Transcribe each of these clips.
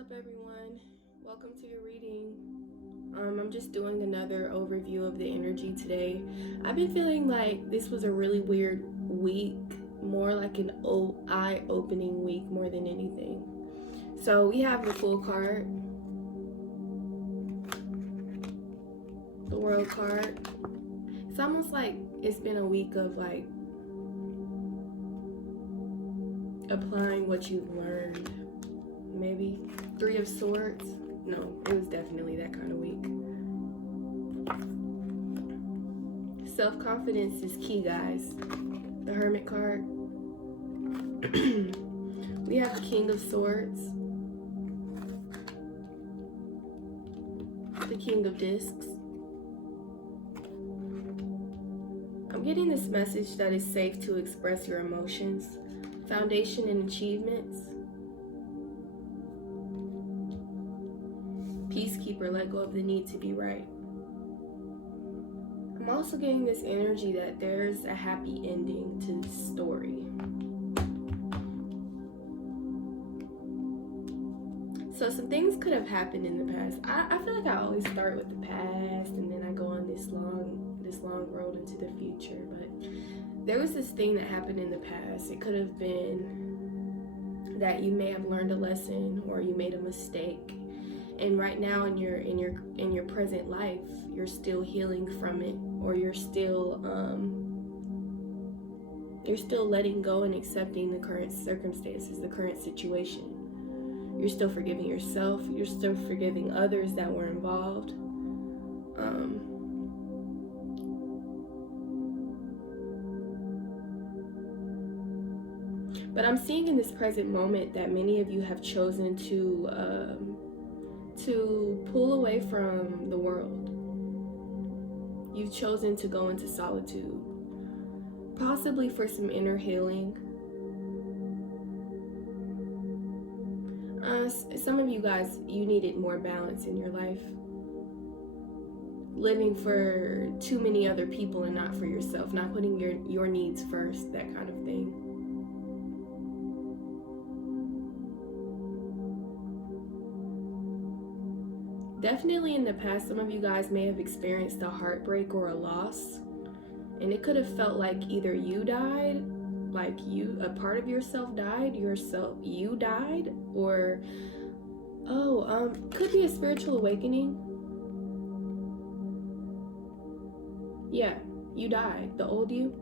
up, everyone? Welcome to your reading. I'm just doing another overview of the energy today. I've been feeling like this was a really weird week, more like an eye-opening week more than anything. So we have the Fool card, the World card. It's almost like it's been a week of like applying what you've learned. Maybe Three of Swords. No, it was definitely that kind of week. Self-confidence is key, guys. The Hermit card. We have the King of Swords, the King of Discs. I'm getting this message that it's safe to express your emotions, foundation and achievements. Peacekeeper, let go of the need to be right. I'm also getting this energy that there's a happy ending to this story. So some things could have happened in the past. I feel like I always start with the past and then I go on this long road into the future. But there was this thing that happened in the past. It could have been that you may have learned a lesson or you made a mistake. And right now in your present life, you're still healing from it, or you're still letting go and accepting the current circumstances, the current situation. You're still forgiving yourself. You're still forgiving others that were involved. But I'm seeing in this present moment that many of you have chosen to pull away from the world. You've chosen to go into solitude, possibly for some inner healing. Some of you guys, you needed more balance in your life. Living for too many other people and not for yourself, not putting your needs first, that kind of thing. Definitely in the past, some of you guys may have experienced a heartbreak or a loss, and it could have felt like either you died, like a part of yourself died, you died, or could be a spiritual awakening. Yeah, you died, the old you.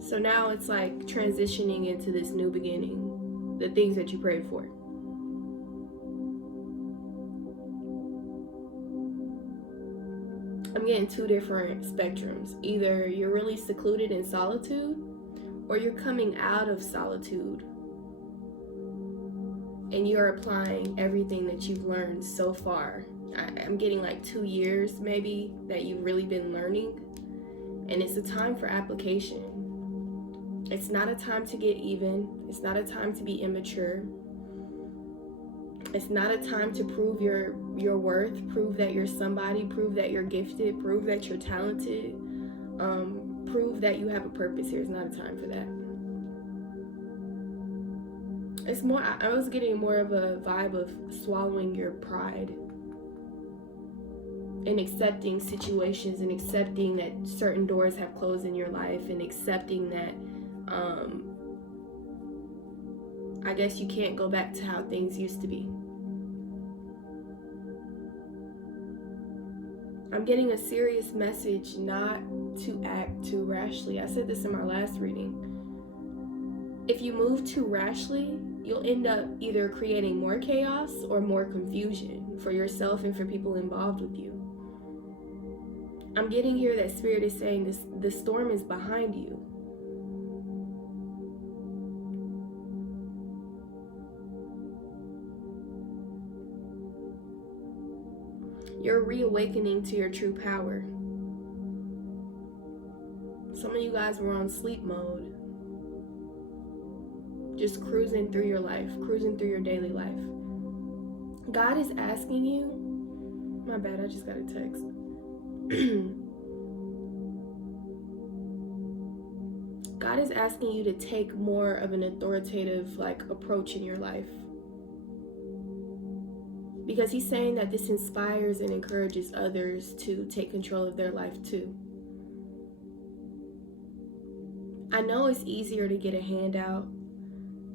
So now it's like transitioning into this new beginning, the things that you prayed for. I'm getting two different spectrums. Either you're really secluded in solitude, or you're coming out of solitude and you're applying everything that you've learned so far. I'm getting like 2 years maybe that you've really been learning, and it's a time for application. It's not a time to get even. It's not a time to be immature. It's not a time to prove your worth, prove that you're somebody, prove that you're gifted, prove that you're talented, prove that you have a purpose here. It's not a time for that. It's more, I was getting more of a vibe of swallowing your pride and accepting situations and accepting that certain doors have closed in your life and accepting that I guess you can't go back to how things used to be. I'm getting a serious message not to act too rashly. I said this in my last reading. If you move too rashly, you'll end up either creating more chaos or more confusion for yourself and for people involved with you. I'm getting here that Spirit is saying the storm is behind you. You're reawakening to your true power. Some of you guys were on sleep mode. Just cruising through your life, cruising through your daily life. God is asking you, my bad, I just got a text. God is asking you to take more of an authoritative approach in your life. Because he's saying that this inspires and encourages others to take control of their life too. I know it's easier to get a handout.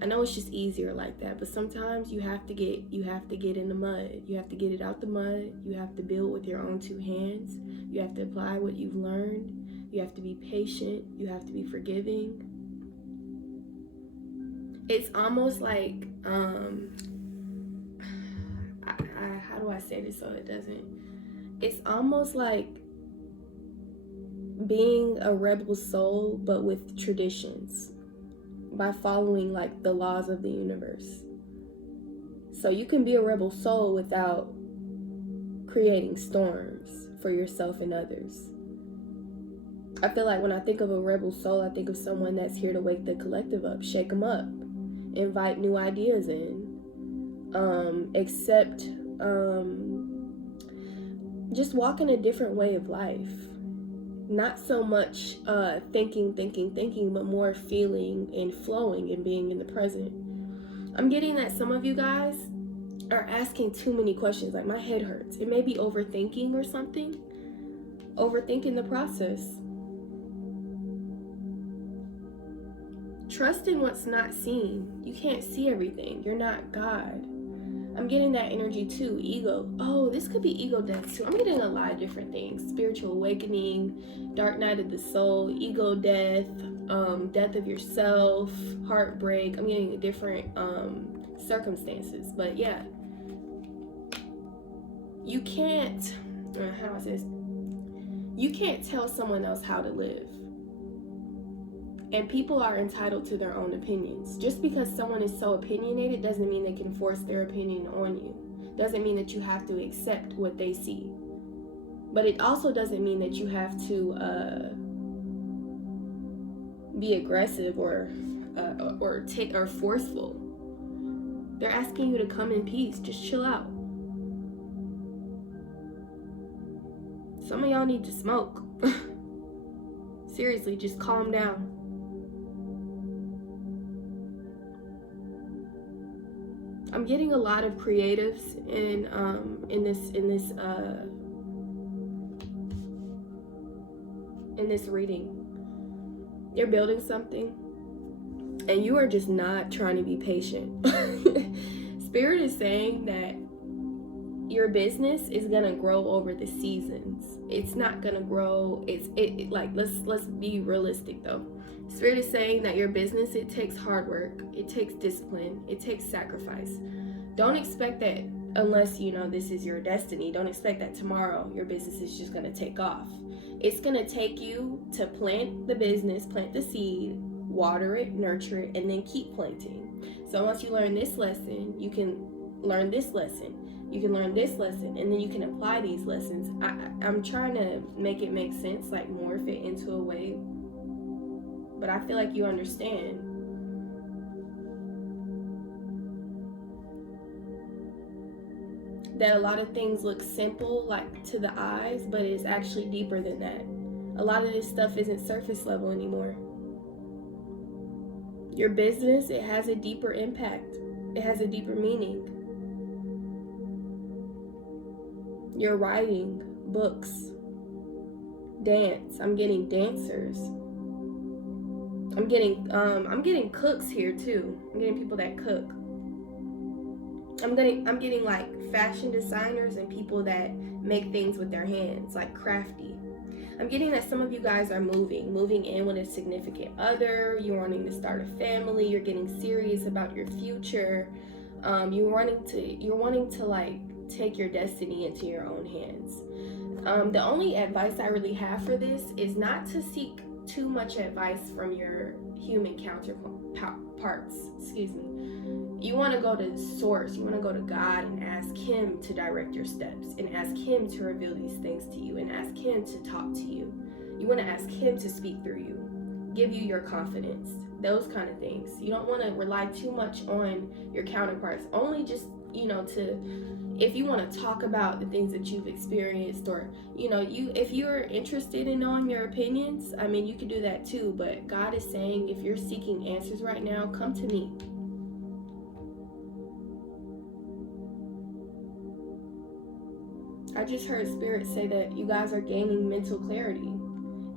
I know it's just easier like that, but sometimes you have to get in the mud. You have to get it out the mud. You have to build with your own two hands. You have to apply what you've learned. You have to be patient. You have to be forgiving. It's almost like how do I say this so it doesn't? It's almost like being a rebel soul, but with traditions, by following like the laws of the universe. So you can be a rebel soul without creating storms for yourself and others. I feel like when I think of a rebel soul, I think of someone that's here to wake the collective up, shake them up, invite new ideas in, just walk in a different way of life. Not so much thinking, but more feeling and flowing and being in the present. I'm getting that some of you guys are asking too many questions. Like, my head hurts. It may be overthinking or something. Overthinking the process. Trust in what's not seen. You can't see everything. You're not God. I'm getting that energy too. Ego. Oh, this could be ego death too. I'm getting a lot of different things. Spiritual awakening, dark night of the soul, ego death, death of yourself, heartbreak. I'm getting different circumstances. But yeah, you can't, how do I say this? You can't tell someone else how to live. And people are entitled to their own opinions. Just because someone is so opinionated doesn't mean they can force their opinion on you. Doesn't mean that you have to accept what they see. But it also doesn't mean that you have to be aggressive or forceful. They're asking you to come in peace. Just chill out. Some of y'all need to smoke. Seriously, just calm down. I'm getting a lot of creatives in this reading. You're building something, and you are just not trying to be patient. Spirit is saying that your business is gonna grow over the seasons. It's not gonna grow. Let's be realistic though. Spirit is saying that your business, it takes hard work, it takes discipline, it takes sacrifice. Don't expect that unless you know this is your destiny. Don't expect that tomorrow your business is just gonna take off. It's gonna take you to plant the business, plant the seed, water it, nurture it, and then keep planting. So once you learn this lesson, you can learn this lesson. You can learn this lesson, and then you can apply these lessons. I'm trying to make it make sense, like morph it into a way, but I feel like you understand. That a lot of things look simple, like to the eyes, but it's actually deeper than that. A lot of this stuff isn't surface level anymore. Your business, it has a deeper impact. It has a deeper meaning. Your writing, books, dance. I'm getting dancers. I'm getting cooks here too. I'm getting people that cook. I'm getting like fashion designers and people that make things with their hands, like crafty. I'm getting that some of you guys are moving in with a significant other. You're wanting to start a family. You're getting serious about your future. You're wanting to like take your destiny into your own hands. The only advice I really have for this is not to seek too much advice from your human counterparts. Excuse me. You want to go to the source. You want to go to God and ask Him to direct your steps, and ask Him to reveal these things to you, and ask Him to talk to you. You want to ask Him to speak through you, give you your confidence, those kind of things. You don't want to rely too much on your counterparts. Only just, if you want to talk about the things that you've experienced, or if you're interested in knowing your opinions, I mean, you can do that too. But God is saying, if you're seeking answers right now, come to me. I just heard Spirit say that you guys are gaining mental clarity.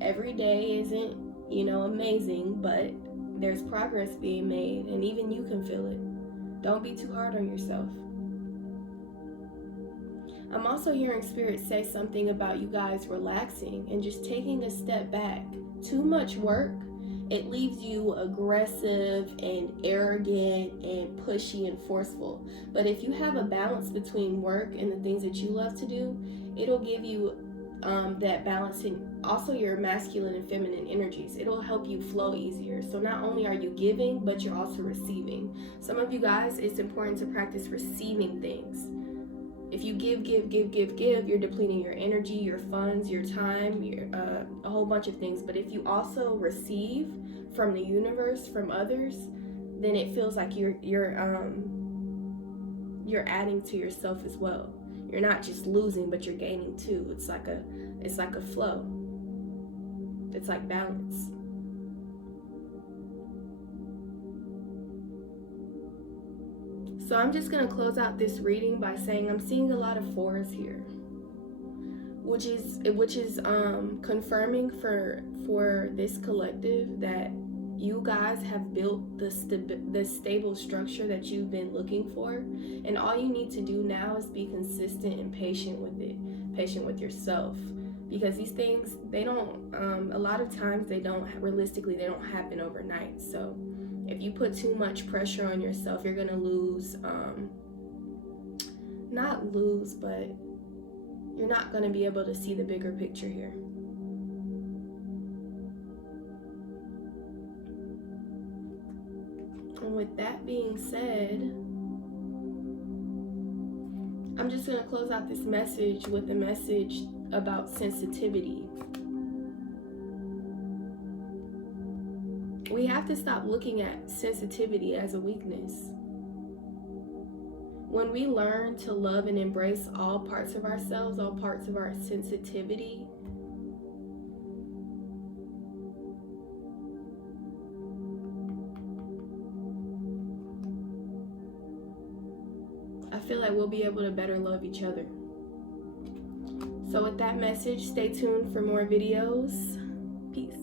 Every day isn't, amazing, but there's progress being made, and even you can feel it. Don't be too hard on yourself. I'm also hearing Spirit say something about you guys relaxing and just taking a step back. Too much work, it leaves you aggressive and arrogant and pushy and forceful. But if you have a balance between work and the things that you love to do, it'll give you that balance in also your masculine and feminine energies. It'll help you flow easier. So not only are you giving, but you're also receiving. Some of you guys, it's important to practice receiving things. If you give, you're depleting your energy, your funds, your time, a whole bunch of things. But if you also receive from the universe, from others, then it feels like you're adding to yourself as well. You're not just losing, but you're gaining too. It's like a flow. It's like balance. So I'm just going to close out this reading by saying I'm seeing a lot of 4s here, which is confirming for this collective that you guys have built the stable structure that you've been looking for, and all you need to do now is be consistent and patient with it, patient with yourself, because these things, they don't a lot of times they don't happen overnight. So if you put too much pressure on yourself, you're gonna lose, not lose, but you're not gonna be able to see the bigger picture here. And with that being said, I'm just gonna close out this message with a message about sensitivity. We have to stop looking at sensitivity as a weakness. When we learn to love and embrace all parts of ourselves, all parts of our sensitivity, I feel like we'll be able to better love each other. So with that message, stay tuned for more videos. Peace.